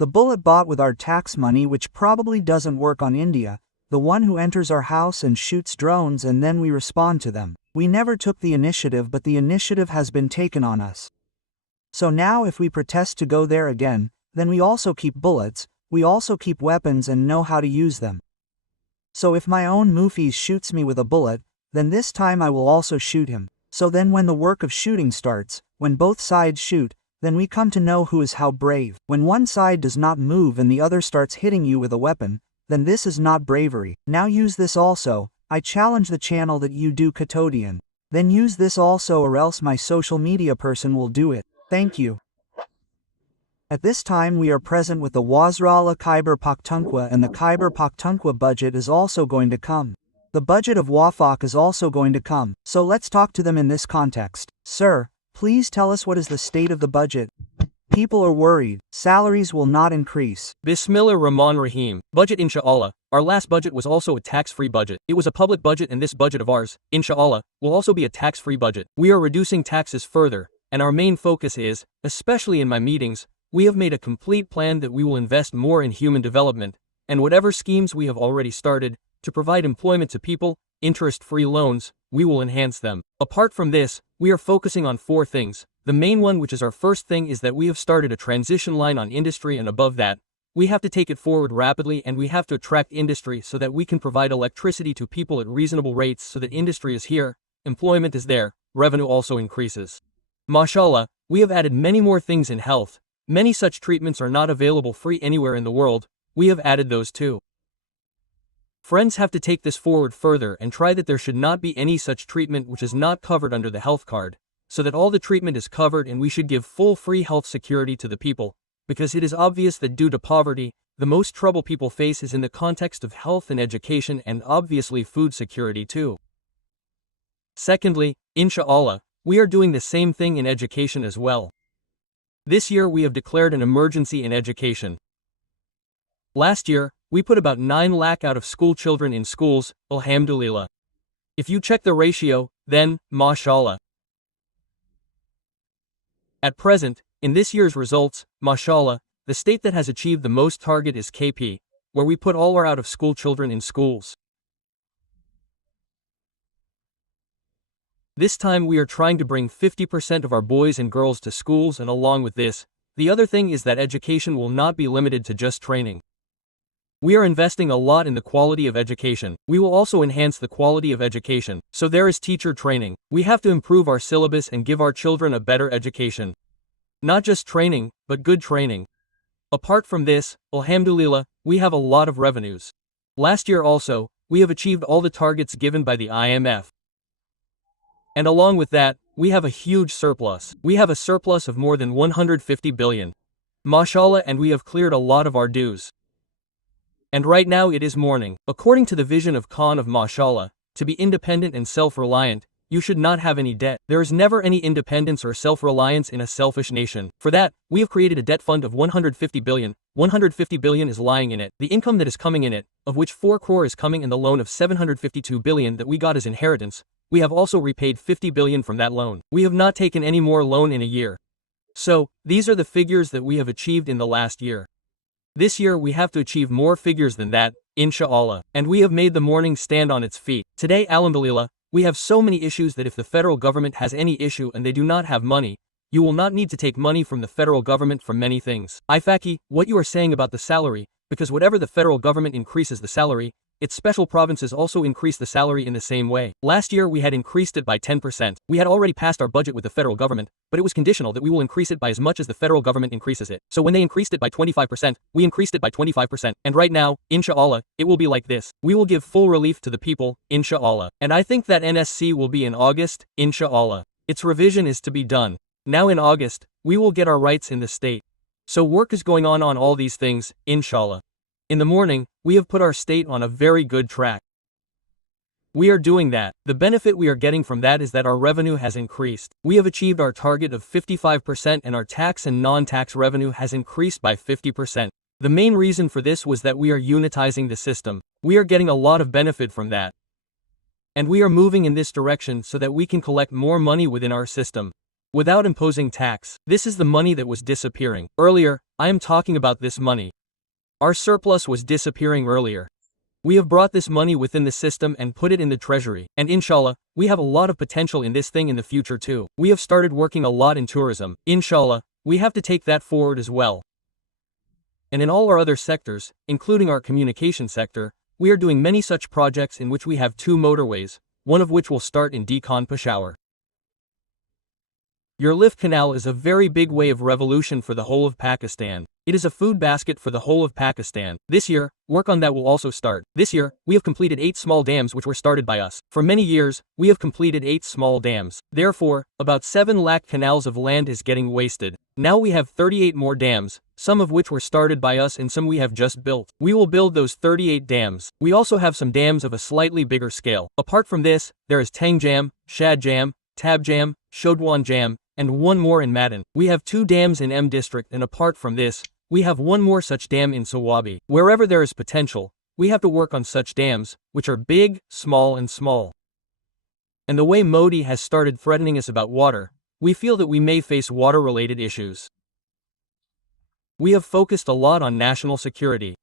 The bullet bought with our tax money, which probably doesn't work on India, the one who enters our house and shoots drones and then we respond to them. We never took the initiative, but the initiative has been taken on us. So now if we protest to go there again, then we also keep bullets, we also keep weapons and know how to use them. So if my own Mufis shoots me with a bullet, then this time I will also shoot him. So then when the work of shooting starts, when both sides shoot, then we come to know who is how brave. When one side does not move and the other starts hitting you with a weapon, then this is not bravery. Now use this also. I challenge the channel that you do Katodian. Then use this also, or else my social media person will do it. Thank you. At this time we are present with the Wazirala Khyber Pakhtunkhwa, and the Khyber Pakhtunkhwa budget is also going to come. The budget of Wafaq is also going to come. So let's talk to them in this context. Sir, please tell us what is the state of the budget. People are worried. Salaries will not increase. Bismillah Rahman Rahim. Budget inshallah. Our last budget was also a tax-free budget. It was a public budget, and this budget of ours, inshallah, will also be a tax-free budget. We are reducing taxes further, and our main focus is, especially in my meetings, we have made a complete plan that we will invest more in human development, and whatever schemes we have already started, to provide employment to people, interest-free loans, we will enhance them. Apart from this, we are focusing on 4 things. The main one, which is our first thing, is that we have started a transition line on industry, and above that, we have to take it forward rapidly, and we have to attract industry so that we can provide electricity to people at reasonable rates, so that industry is here, employment is there, revenue also increases. Mashallah, we have added many more things in health. Many such treatments are not available free anywhere in the world. We have added those too. Friends have to take this forward further and try that there should not be any such treatment which is not covered under the health card, so that all the treatment is covered, and we should give full free health security to the people, because it is obvious that due to poverty, the most trouble people face is in the context of health and education, and obviously food security too. Secondly, inshallah, we are doing the same thing in education as well. This year we have declared an emergency in education. Last year, we put about 9 lakh out of school children in schools, alhamdulillah. If you check the ratio, then, mashallah. At present, in this year's results, mashallah, the state that has achieved the most target is KP, where we put all our out of school children in schools. This time we are trying to bring 50% of our boys and girls to schools, and along with this, the other thing is that education will not be limited to just training. We are investing a lot in the quality of education. We will also enhance the quality of education. So there is teacher training. We have to improve our syllabus and give our children a better education. Not just training, but good training. Apart from this, alhamdulillah, we have a lot of revenues. Last year also, we have achieved all the targets given by the IMF. And along with that, we have a huge surplus. We have a surplus of more than 150 billion. Mashallah, and we have cleared a lot of our dues. And right now it is morning. According to the vision of Khan of mashallah, to be independent and self-reliant, you should not have any debt. There is never any independence or self-reliance in a selfish nation. For that, we have created a debt fund of 150 billion. 150 billion is lying in it. The income that is coming in it, of which 4 crore is coming in the loan of 752 billion that we got as inheritance, we have also repaid 50 billion from that loan. We have not taken any more loan in a year. So, these are the figures that we have achieved in the last year. This year we have to achieve more figures than that, inshallah. And we have made the morning stand on its feet. Today, alhamdulillah, we have so many issues that if the federal government has any issue and they do not have money, you will not need to take money from the federal government for many things. Ifaki, what you are saying about the salary, because whatever the federal government increases the salary, its special provinces also increase the salary in the same way. Last year we had increased it by 10%. We had already passed our budget with the federal government, but it was conditional that we will increase it by as much as the federal government increases it. So when they increased it by 25%, we increased it by 25%. And right now, inshallah, it will be like this. We will give full relief to the people, inshallah. And I think that NSC will be in August, inshallah. Its revision is to be done. Now in August, we will get our rights in the state. So work is going on all these things, inshallah. In the morning, we have put our state on a very good track. We are doing that. The benefit we are getting from that is that our revenue has increased. We have achieved our target of 55% and our tax and non-tax revenue has increased by 50%. The main reason for this was that we are unitizing the system. We are getting a lot of benefit from that. And we are moving in this direction so that we can collect more money within our system. without imposing tax. This is the money that was disappearing. Earlier, I am talking about this money. Our surplus was disappearing earlier. We have brought this money within the system and put it in the treasury. And inshallah, we have a lot of potential in this thing in the future too. We have started working a lot in tourism. Inshallah, we have to take that forward as well. And in all our other sectors, including our communication sector, we are doing many such projects in which we have 2 motorways, one of which will start in Deccan Peshawar. Your lift canal is a very big way of revolution for the whole of Pakistan. It is a food basket for the whole of Pakistan. This year, work on that will also start. This year, we have completed 8 small dams which were started by us. For many years, we have completed 8 small dams. Therefore, about 7 lakh canals of land is getting wasted. Now we have 38 more dams, some of which were started by us and some we have just built. We will build those 38 dams. We also have some dams of a slightly bigger scale. Apart from this, there is Tang Jam, Shad Jam, Tab Jam, Shodwan Jam, and one more in Madin. We have 2 dams in M district, and apart from this, we have one more such dam in Sawabi. Wherever there is potential, we have to work on such dams, which are big, small and small. And the way Modi has started threatening us about water, we feel that we may face water-related issues. We have focused a lot on national security.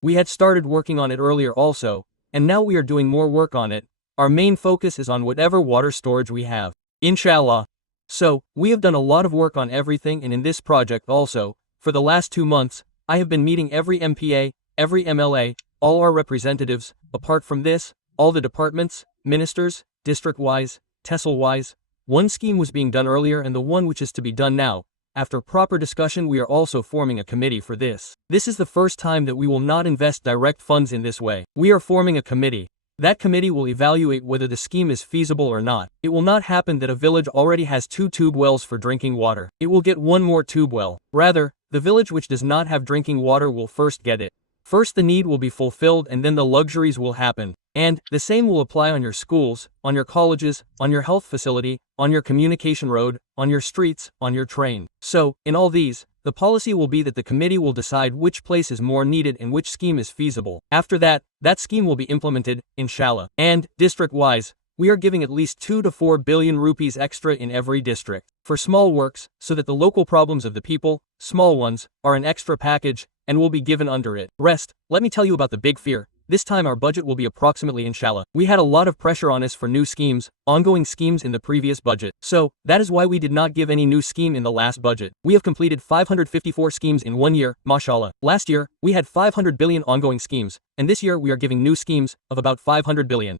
We had started working on it earlier also, and now we are doing more work on it. Our main focus is on whatever water storage we have. Inshallah. So, we have done a lot of work on everything, and in this project also, for the last 2 months, I have been meeting every MPA, every MLA, all our representatives. Apart from this, all the departments, ministers, district-wise, tehsil-wise. One scheme was being done earlier and the one which is to be done now. After proper discussion, we are also forming a committee for this. This is the first time that we will not invest direct funds in this way. We are forming a committee. That committee will evaluate whether the scheme is feasible or not. It will not happen that a village already has 2 tube wells for drinking water. It will get 1 more tube well. Rather, the village which does not have drinking water will first get it. First the need will be fulfilled and then the luxuries will happen. And, the same will apply on your schools, on your colleges, on your health facility, on your communication road, on your streets, on your train. So, in all these, the policy will be that the committee will decide which place is more needed and which scheme is feasible. After that, that scheme will be implemented, inshallah. And, district-wise, we are giving at least 2 to 4 billion rupees extra in every district for small works, so that the local problems of the people, small ones, are an extra package, and will be given under it. Rest, let me tell you about the big fear. This time our budget will be approximately inshallah. We had a lot of pressure on us for new schemes, ongoing schemes in the previous budget. So, that is why we did not give any new scheme in the last budget. We have completed 554 schemes in 1 year, mashallah. Last year, we had 500 billion ongoing schemes, and this year we are giving new schemes of about 500 billion.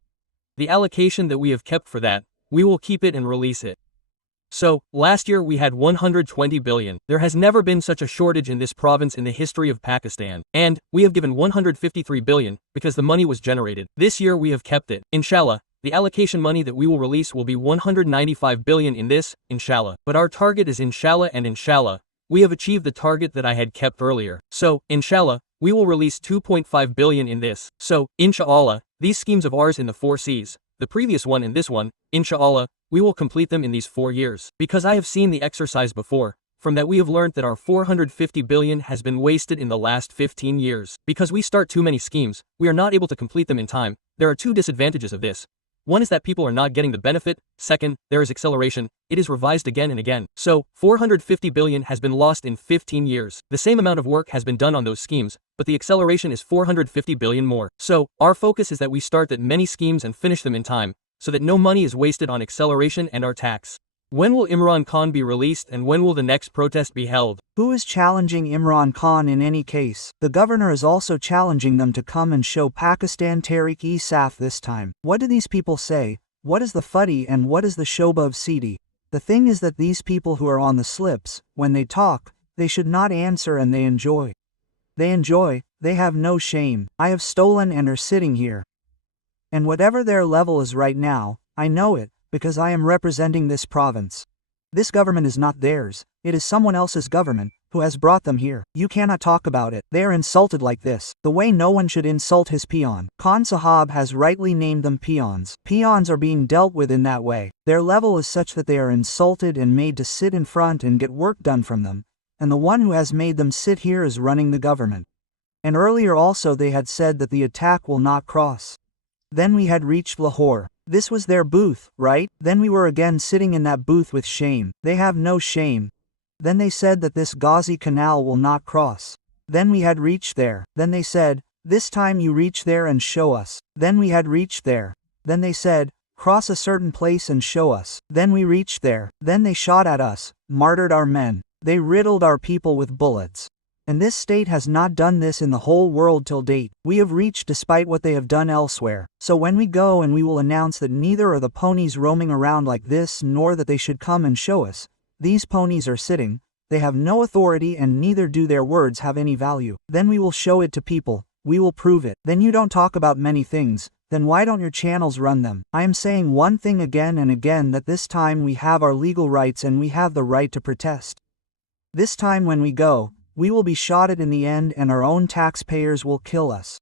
The allocation that we have kept for that, we will keep it and release it. So, last year we had 120 billion. There has never been such a shortage in this province in the history of Pakistan. And, we have given 153 billion, because the money was generated. This year we have kept it. Inshallah, the allocation money that we will release will be 195 billion in this, inshallah. But our target is inshallah, and inshallah, we have achieved the target that I had kept earlier. So, inshallah, we will release 2.5 billion in this. So, inshallah, these schemes of ours in the 4 Cs, the previous one and this one, inshallah, we will complete them in these 4 years. Because I have seen the exercise before, from that we have learned that our 450 billion has been wasted in the last 15 years. Because we start too many schemes, we are not able to complete them in time. There are 2 disadvantages of this. One is that people are not getting the benefit. Second, there is acceleration. It is revised again and again. So, 450 billion has been lost in 15 years. The same amount of work has been done on those schemes, but the acceleration is 450 billion more. So, our focus is that we start that many schemes and finish them in time, so that no money is wasted on acceleration and our tax. When will Imran Khan be released and when will the next protest be held? Who is challenging Imran Khan in any case? The governor is also challenging them to come and show Pakistan Tehreek-e-Insaf this time. What do these people say? What is the fuddy and what is the shoba of Sidi? The thing is that these people who are on the slips, when they talk, they should not answer and they enjoy. They have no shame. I have stolen and are sitting here. And whatever their level is right now, I know it, because I am representing this province. This government is not theirs, it is someone else's government, who has brought them here. You cannot talk about it. They are insulted like this, the way no one should insult his peon. Khan Sahab has rightly named them peons. Peons are being dealt with in that way. Their level is such that they are insulted and made to sit in front and get work done from them, and the one who has made them sit here is running the government. And earlier also they had said that the attack will not cross. Then we had reached Lahore. This was their booth, right? Then we were again sitting in that booth with shame. They have no shame. Then they said that this Ghazi Canal will not cross. Then we had reached there. Then they said, this time you reach there and show us. Then we had reached there. Then they said, cross a certain place and show us. Then we reached there. Then they shot at us, martyred our men. They riddled our people with bullets. And this state has not done this in the whole world till date. We have reached despite what they have done elsewhere. So when we go and we will announce that neither are the ponies roaming around like this nor that they should come and show us. These ponies are sitting. They have no authority and neither do their words have any value. Then we will show it to people. We will prove it. Then you don't talk about many things. Then why don't your channels run them? I am saying one thing again and again, that this time we have our legal rights and we have the right to protest. This time when we go, we will be shot at in the end and our own taxpayers will kill us.